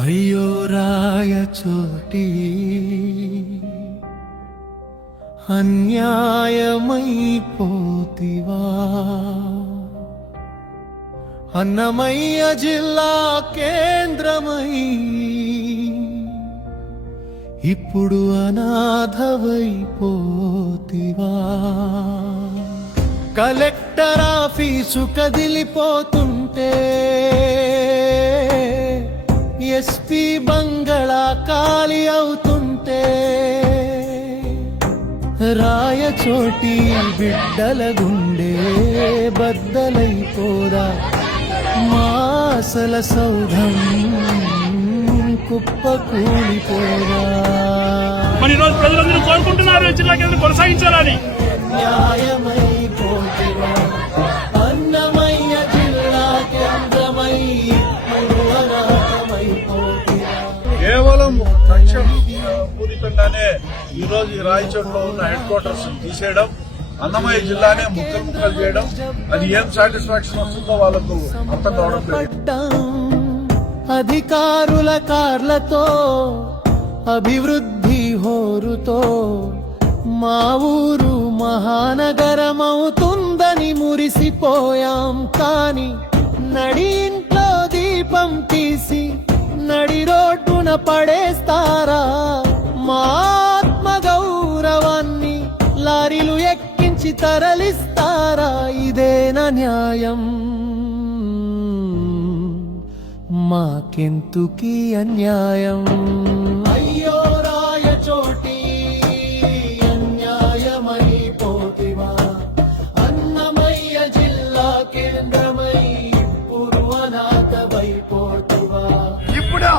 అయ్యో రాయచోటి అన్యాయమైపోతివా అన్నమయ్య జిల్లా కేంద్రమై ఇప్పుడు అనాథవైపోతివా కలెక్టర్ ఆఫీసు కదిలిపోతుంటే ఎస్పీ బంగళా ఖాళీ అవుతుంటే రాయచోటి బిడ్డల గుండె బద్దలైపోదా మాసల సౌధం కుప్ప కూలిపోదా. మరి ఈరోజు ప్రజలందరూ కోరుకుంటున్నారు జిల్లా కేంద్రం కొనసాగించాలని. న్యాయమైపోతివా అన్నమయ్య జిల్లా కేంద్రమై కేవలం లక్ష్యం పూరితంగానే ఈ రోజు ఈ రాయచోటిలో ఉన్న హెడ్ క్వార్టర్స్ తీసేయడం, అన్నమయ్య జిల్లానే ముక్కలు ముక్కలు చేయడం, అది ఏం సాటిస్ఫాక్షన్ వస్తుందో వాళ్ళకు అర్థం కావడం లేదు. అధికారుల కార్లతో అభివృద్ధి హోరుతో మా ఊరు మహానగరమవుతుందని మురిసిపోయాం. కాని నడి ఇంట్లో దీపం తీసి నడి రోడ్డున పడేస్తారా? మా ఆత్మ గౌరవాన్ని లారీలు ఎక్కించి తరలిస్తారా? ఇదేనా న్యాయం? మాకెందుకీ అన్యాయం? అయ్యో రాయచోటి అన్యాయమైపోతివా అన్నమయ్య జిల్లా కేంద్రమై ఇప్పుడు అనాథవైపోతివా. ఇప్పుడు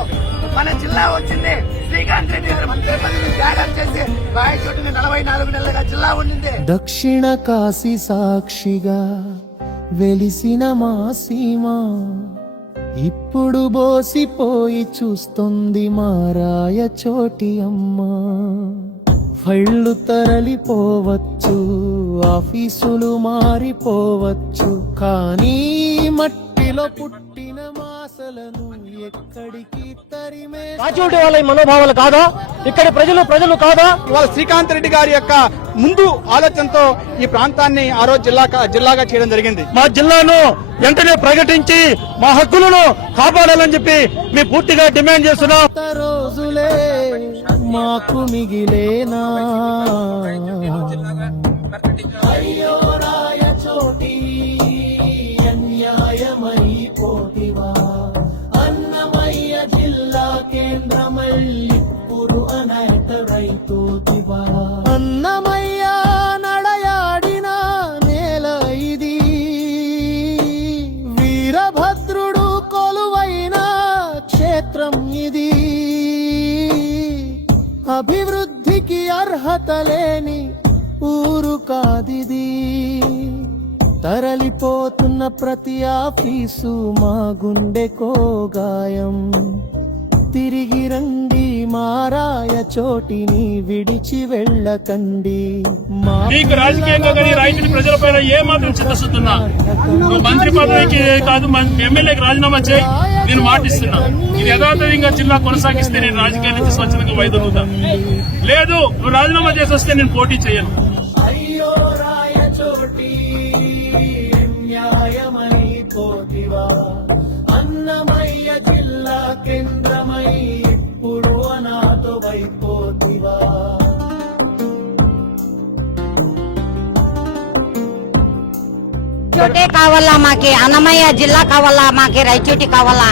మన జిల్లా వచ్చింది. శ్రీకాంత్ రెడ్డి గారు మంత్రి పదవిని త్యాగం చేసి రాయచోటిని 44 నెలలుగా జిల్లా ఉండింది. దక్షిణ కాశీ సాక్షిగా వెలిసిన మా సీమ ఇప్పుడు బోసిపోయి చూస్తుంది మా రాయచోటి అమ్మ. ఫైళ్లు తరలిపోవచ్చు, ఆఫీసులు మారిపోవచ్చు, కానీ మట్టిలో పుట్టిన మాసలను ఎక్కడికి తరిమే రాయచోటి వాళ్ళ మనోభావాలు కాదా? ఇక్కడ ప్రజలు కాదా? ఇవాళ శ్రీకాంత్ రెడ్డి గారి యొక్క ముందు ఆలోచనతో ఈ ప్రాంతాన్ని ఆ రోజు జిల్లాగా చేయడం జరిగింది. మా జిల్లాను వెంటనే ప్రకటించి మా హక్కులను కాపాడాలని చెప్పి మేము పూర్తిగా డిమాండ్ చేస్తున్నాం. రోజులే మాకు మిగిలేనా? అయ్యో రాయచోటి అన్యాయమైపోతివా అన్నమయ్య జిల్లా కేంద్రమై ఇప్పుడు అనాథవైపోతివా. అన్నమయ్య నడయాడిన నేల ఇది, వీరభద్రుడు కొలువైన క్షేత్రం ఇది, అభివృద్ధికి అర్హత లేని ఊరు కాదిది. తరలిపోతున్న ప్రతి ఆఫీసు మా గుండెకో గాయం. తిరిగి రండి మా రాయచోటిని విడిచి వెళ్ళకండి. మీకు రాజకీయంగా కానీ రాయచోటి ప్రజలపైన ఏ మాత్రం చిత్తశుద్ధున్నా నువ్వు మంత్రి పదవికి కాదు ఎమ్మెల్యేకి రాజీనామా చేయి, నేను మాటిస్తున్నా. ఇది యథాతథంగా జిల్లా కొనసాగిస్తే నేను రాజకీయాల నుంచి స్వచ్ఛందంగా వైదొలుగుతా. లేదు నువ్వు రాజీనామా చేసి వస్తే నేను పోటీ చేయను. అయ్యో రాయచోటి న్యాయమైపోతివా అన్నమయ్య జిల్లా కేంద్రమై ఇప్పుడు అనాథవైపోతివా. చోటే కావాలా మాకి, అన్నమయ్య జిల్లా కావాలా మాకి, రాయచోటి కావాలా.